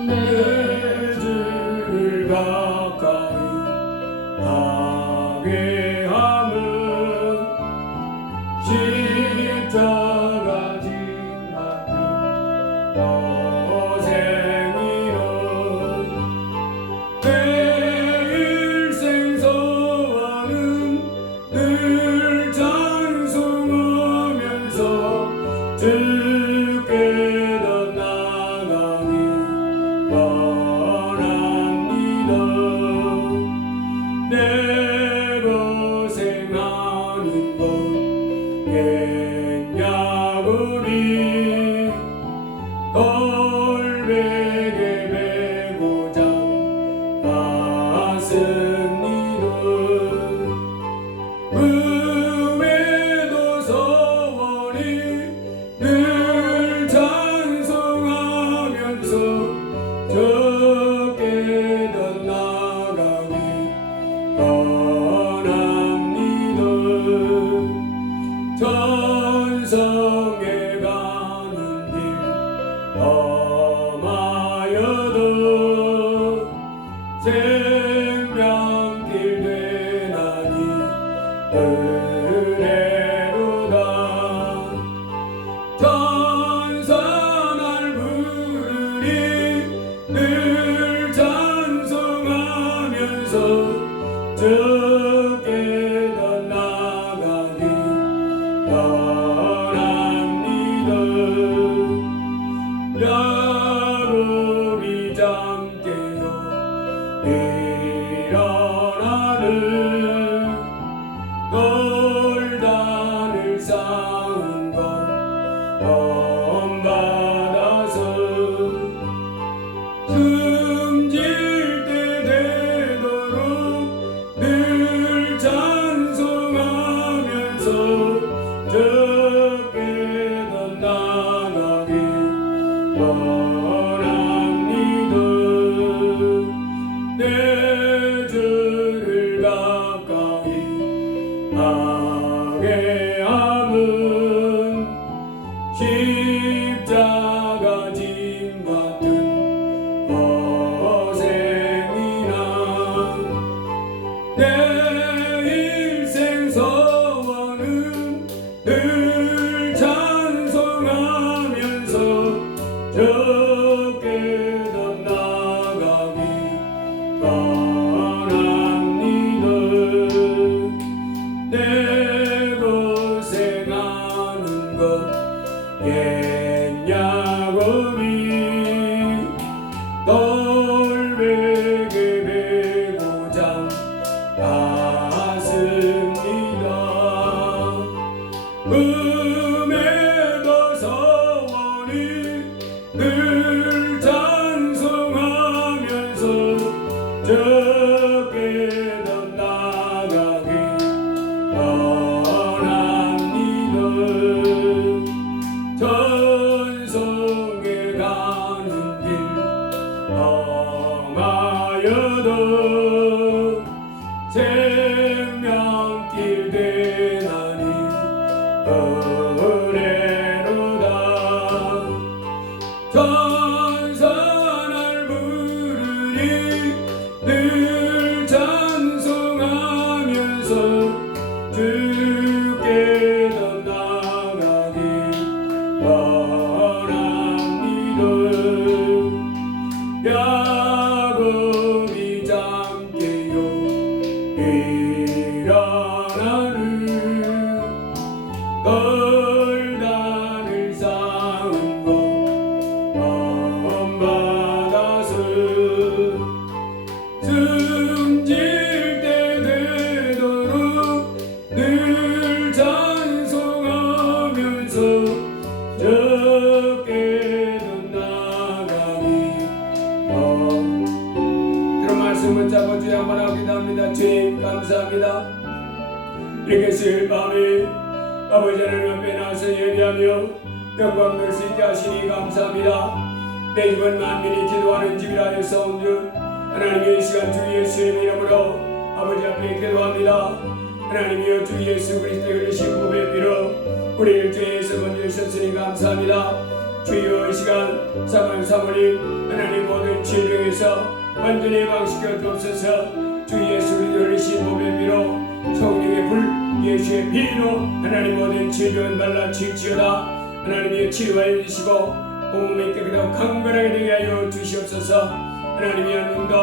내 주를 가까이 하게 함은 십자가 진받은 고생이로 내 일생 소원은 늘 찬송하면서 주께 더 나아가길 원합니다. 내 고생하는 것 옛야구리 골백에 메고자 갔습니다. 그 외도 소원이 늘 찬송하면서 주께 더 나아가길 원합니다. 전성에 가는 길 험하여도 생명길 되나니 은혜로다. 전산할 부르니 늘 찬송하면서 주께 더 나아가길 원합니다. 야곱이 잠깨어 일어나는 돌단을 쌓은 것 범받아서 숨질 때 경외함은 십자가 짐 같은 고생이나 내 일생 소원은 늘 찬송하면서 적게 더 나가기 원합니다. 내 고생하는 것 옛야금이 돌베개 베고자 왔습니다. 음에도 소원이 늘 찬송하면서 적게 더 나가기 원합니다. 전성에 가는 길 험하여도 생명길 되나니 은혜로다. 전산을 부르니 늘 찬송하면서 주께 더 나가기 원합니다. 야곱이 잠깨요 일어나는 걸단을 쌓은 것 엄받아서 숨질 때 되도록 늘 찬송하면서 적게 더 나가기 그런 말씀을 잡아 주여 한번 기도합니다. 주님 감사합니다. 이렇게 수요일 밤에 아버지 하나님 앞에 나서 예배하며 영광 돌 수 있게 하시니 감사합니다. 내 집은 만민이 기도하는 집이라 하였사온즉 하나님의 이 시간 주 예수님의 이름으로 아버지 앞에 기도합니다. 하나님이여 주 예수 그리스도의 흘리신 몸의 피로 우리를 죄에서 건져주셨으니 감사합니다. 주여 이 시간 사모님 하나님 모든 질병에서 완전히 해방시켜 주옵소서. 주 예수 그리스도의 흘리신 몸의 피로 성령의 불 예수의 피로 하나님 모든 질병은 날라칠지어다. 하나님의 치료하여 주시고 온몸에 깨끗하고 강건하게 되게 하여 주시옵소서. 하나님의 눈도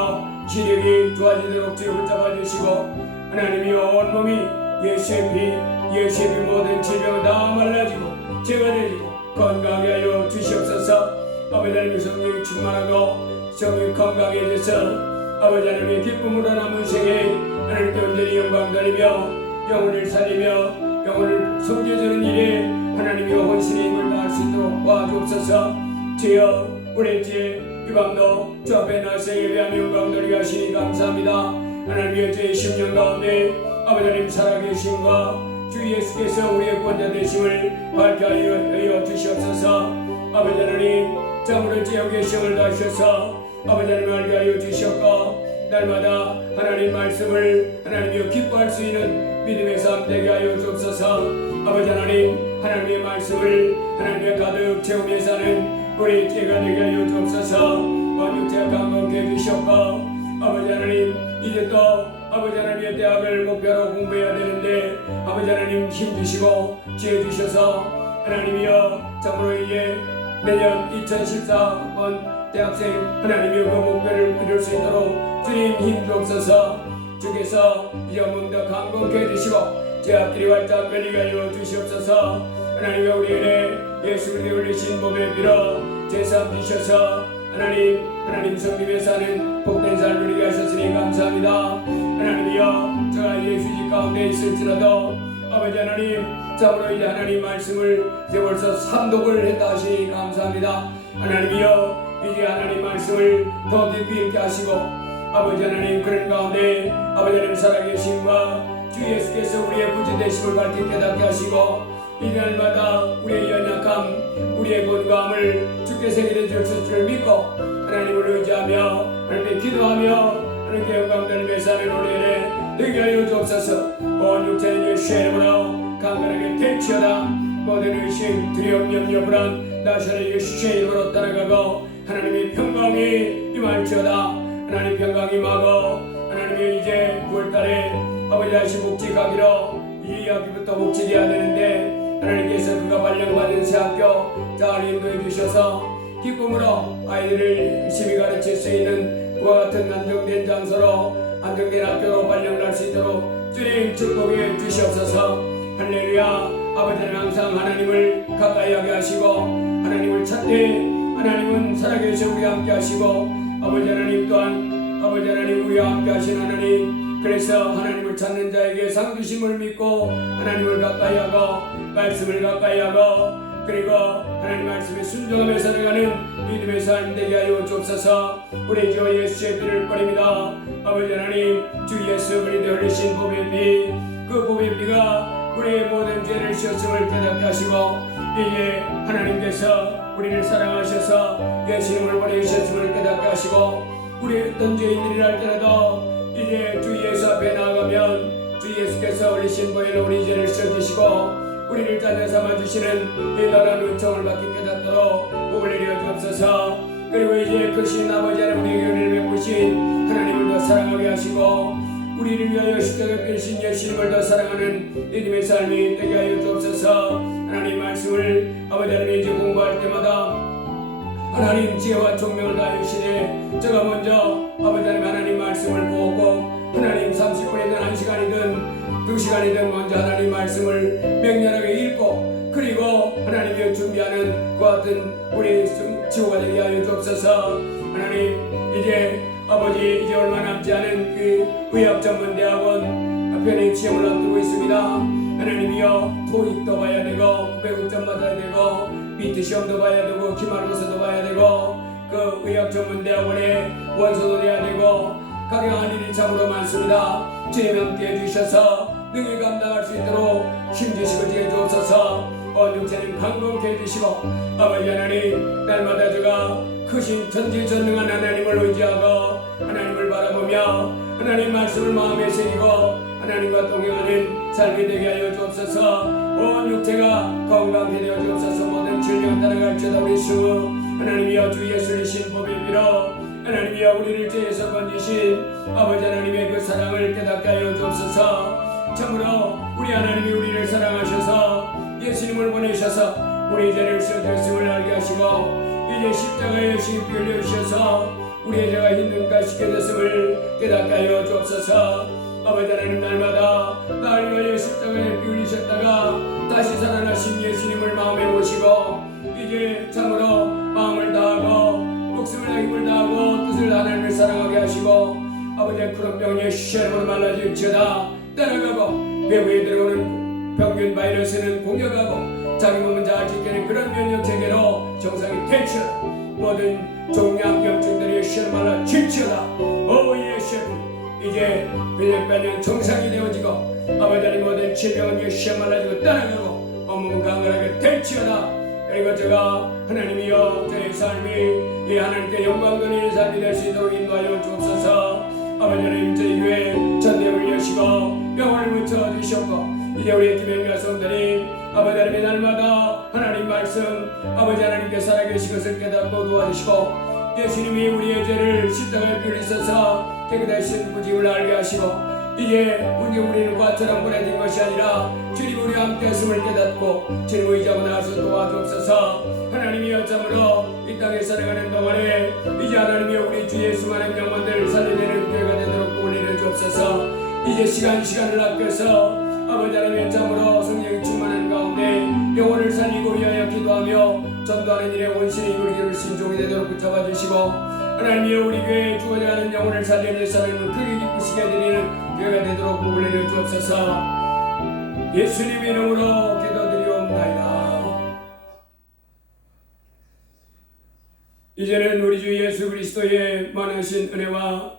시력이 좋아지도록 주여 붙잡아 주시고 하나님의 온몸이 예수의 피 모든 질병은 다 말라지고 제거되고 건강하게 하여 주시옵소서. 아버지 하나님의 성령이 충만하고 성령이 건강해져서 아버지 하나님의 기쁨으로 남은 생에 하나님께 온전히 영광 돌리며 영혼을 살리며 영혼을 섬겨주는 일에 하나님의 혼신의 힘을 다할 수 있도록 도와주옵소서. 주여 우리 주의 이 밤도 주 앞에 나서 예배하며 영광 돌리게 하시니 감사합니다. 하나님의 주의 심령 가운데 아버지 하나님 살아계심과 주 예수께서 우리의 구원자 되심을 밝혀하여 주시옵소서. 아버지 하나님 참으로 주의 계심을 다하셔서 아버지 하나님 알게 하여 주시옵고 날마다 하나님 말씀을 하나님이여 기뻐할 수 있는 믿음의 삶 되게 하여 주옵소서. 아버지 하나님 하나님의 말씀을 하나님의 가득 채우며 사는 우리 죄가 되게 하여 주옵소서. 완육죄 강건케 해주시옵고 아버지 하나님 이제 또 아버지 하나님의 대학을 목표로 공부해야 되는데 아버지 하나님 힘주시고 지혜 주셔서 하나님이여 참으로 이제 내년 2014번 대학생 하나님이여 그 목표를 이룰 수 있도록 주님 힘 주옵소서. 주께서 이제 몸도 강건케 해주시고 제 앞길이 활짝 열리게 하여 주시옵소서. 하나님의 우리에게 예수 그리스도의 흘리신 몸에 빌어 제삼 주셔서 하나님 성님에 사는 복된 삶을 누리게 하셨으니 감사합니다. 하나님이여 저가 예수님 가운데 있을지라도 아버지 하나님 참으로 이제 하나님 말씀을 이제 벌써 삼독을 했다 하시니 감사합니다. 하나님이여 이제 하나님 말씀을 더 깊이 있게 하시고 아버지 하나님 그런 가운데 아버지 하나님 살아계심과 주 예수께서 우리의 구주되심을 밝히 깨닫게 하시고 이 날마다 우리의 연약함 우리의 건강을 주께서 해결해 주실 줄 믿고 하나님을 의지하며 하나님께 기도하며 하나님께 영광 돌리며 사는 우리에게 되게 하여 주옵소서. 온 육체의 예수의 이름으로 모든 의심, 두려움, 염려, 불안 나사렛 예수의 이름으로 떠나가고 하나님의 평강이 임할지어다. 하나님 평강이 임하고 하나님의 이제 9월달에 아버지 다시 복직하기로 이 학기부터 복직해야 되는데 하나님께서 그가 발령받은 새 학교 잘 인도해 주셔서 기쁨으로 아이들을 열심히 가르칠 수 있는 그와 같은 안정된 장소로 안정된 학교로 발령날 수 있도록 주님 축복해 주시옵소서. 할렐루야. 아버지는 항상 하나님을 가까이 하게 하시고 하나님을 찾되 하나님은 살아계셔 우리와 함께 하시고 아버지 하나님 또한 아버지 하나님 우리와 함께 하신 하나님, 그래서 하나님을 찾는 자에게 상 주심을 믿고 하나님을 가까이 하고 말씀을 가까이 하고 그리고 하나님 말씀에 순종하며 살아가는 믿음의 삶 되게 하여 주옵소서. 우리 주 예수의 피를 뿌립니다. 아버지 하나님, 주 예수 그리스도 흘리신 복의 피, 그 복의 피가 우리의 모든 죄를 씻었음을 깨닫게 하시고 이제 하나님께서 우리를 사랑하셔서 예수님을 보내주셨음을 깨닫게 하시고 우리 어떤 죄인들이라 할지라도 이제 주 예수 앞에 나아가면 주 예수께서 흘리신 보혈로 우리 죄를 씻어주시고 우리를 자녀 삼아주시는 이 놀라운 은총을 받게 깨닫도록 복을 내려 주옵소서. 그리고 이제 크신 아버지 하나님 우리에게 은혜를 베푸신 하나님을 더 사랑하게 하시고 우리를 위하여 십자가 펴신 예수님을 더 사랑하는 믿음의 삶이 되게 하여 주옵소서. 하나님 말씀을 아버지 하나님 이제 공부할 때마다 하나님 지혜와 총명을 다하여 주시되 제가 먼저 아버지 하나님 말씀을 보고 하나님 30분이든 1시간이든 2시간이든 먼저 하나님 말씀을 맹렬하게 읽고 그리고 하나님이 준비하는 그 같은 우리 지호가 되게 하여 주옵소서. 하나님 이제 아버지 이제 얼마 남지 않은 그 의학전문대학원 편입 시험을 앞두고 있습니다. 하나님이여 토익도 봐야 되고 900점 받아야 되고 미트 시험도 봐야 되고 기말고사도 봐야 되고 그 의학전문대학원에 원서도 내야 되고 각양한 일이 참으로 많습니다. 주님 함께 해주셔서 능히 감당할 수 있도록 힘주시고 지혜 주옵소서. 온 육체는 강건케 해주시고 아버지 하나님 날마다 제가 크신 천지전능한 하나님을 의지하고 하나님을 바라보며 하나님 말씀을 마음에 새기고 하나님과 동행하는 삶이 되게 하여 주옵소서. 온 육체가 건강케 되어 주옵소서. 모든 질병 따라갈지어다. 우리 주 하나님이여 주 예수이신 법의 비로 하나님이여 우리를 죄에서 건지신 아버지 하나님의 그 사랑을 깨닫게 하여 주옵소서. 참으로 우리 하나님이 우리를 사랑하셔서 예수님을 보내셔서 우리 죄를 씻어주심을 알게 하시고 이제 십자가에 십이 흘려주셔서 우리의 죄가 있는가 씻겨졌음을 깨닫게 하여 주옵소서. 아버지 하나님 날마다 나를 위하여 십자가에 피 흘리셨다가 다시 살아나신 예수님을 마음에 모시고 이제 참으로 마음을 다하고 목숨을 다하고 힘을 다하고 뜻을 하나님을 사랑하게 하시고 아버지의 그런 병에 시험으로 말라질지어다. 떠나가고 외부에 들어오는 병균 바이러스는 공격하고 자기 몸은 잘 지키는 그런 면역 체계로 정상이 되치어다. 모든 종양병증들이 시험 말라질지어다. 오 예수 이제 면역반응 정상이 되어지고 아버지 하나님 모든 질병은 시험 말라지고 떠나가고 온몸은 강건하게 될지어다. 그리고 제가 하나님이여 저의 삶이 이 하나님께 영광 돌리는 삶이 될 수 있도록 인도하여 주옵소서. 아버지 하나님 저희 교회 전대를 여시고 영혼을 묻혀 주시옵고 이제 우리 기병 여성들이 아버지 하나님의 날마다 하나님 말씀 아버지 하나님께 살아계신 것을 깨닫고 도와주시고 예수님이 우리의 죄를 십자가에 빌리셔서 깨끗하신 구집을 알게 하시고 이제 우리는 과처럼 보내진 것이 아니라 주님 우리와 함께 하심을 깨닫고 주님 의지하고 나아서 도와주옵소서. 하나님이 여참으로 이 땅에 살아가는 동안에 이제 하나님이 우리 주 예수만의 영혼들을 살려내는 교회가 되도록 복을 내려주옵소서. 이제 시간을 아껴서 아버지 하나님 참으로 성령이 충만한 가운데 영혼을 살리고 위하여 기도하며 전도하는 일에 온신의 힘을 기울 신종이 되도록 붙잡아 주시고 하나님이여 우리 교회에 주어져 가는 영혼을 살려내서 하나님을 크게 기쁘시게 해드리는 교회가 되도록 복을 내려 주옵소서. 예수님 이름으로 기도드리옵나이다. 이제는 우리 주 예수 그리스도의 많으신 은혜와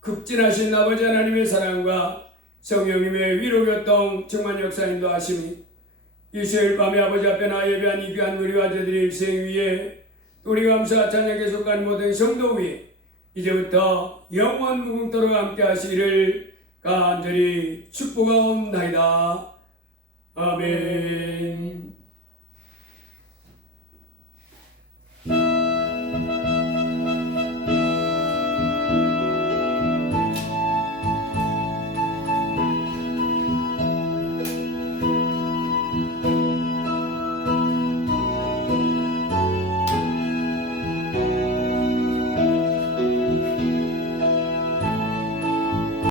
극진하신 아버지 하나님의 사랑과 성령님의 위로교통 충만 역사 인도하심이 이 수요일 밤에 아버지 앞에 나 예배한 이 귀한 우리와 저들의 일생 위에 우리 감사 찬양에 속한 모든 성도 위에 이제부터 영원 무궁토록 함께 하시기를 간절히 축복하옵나이다. 아멘.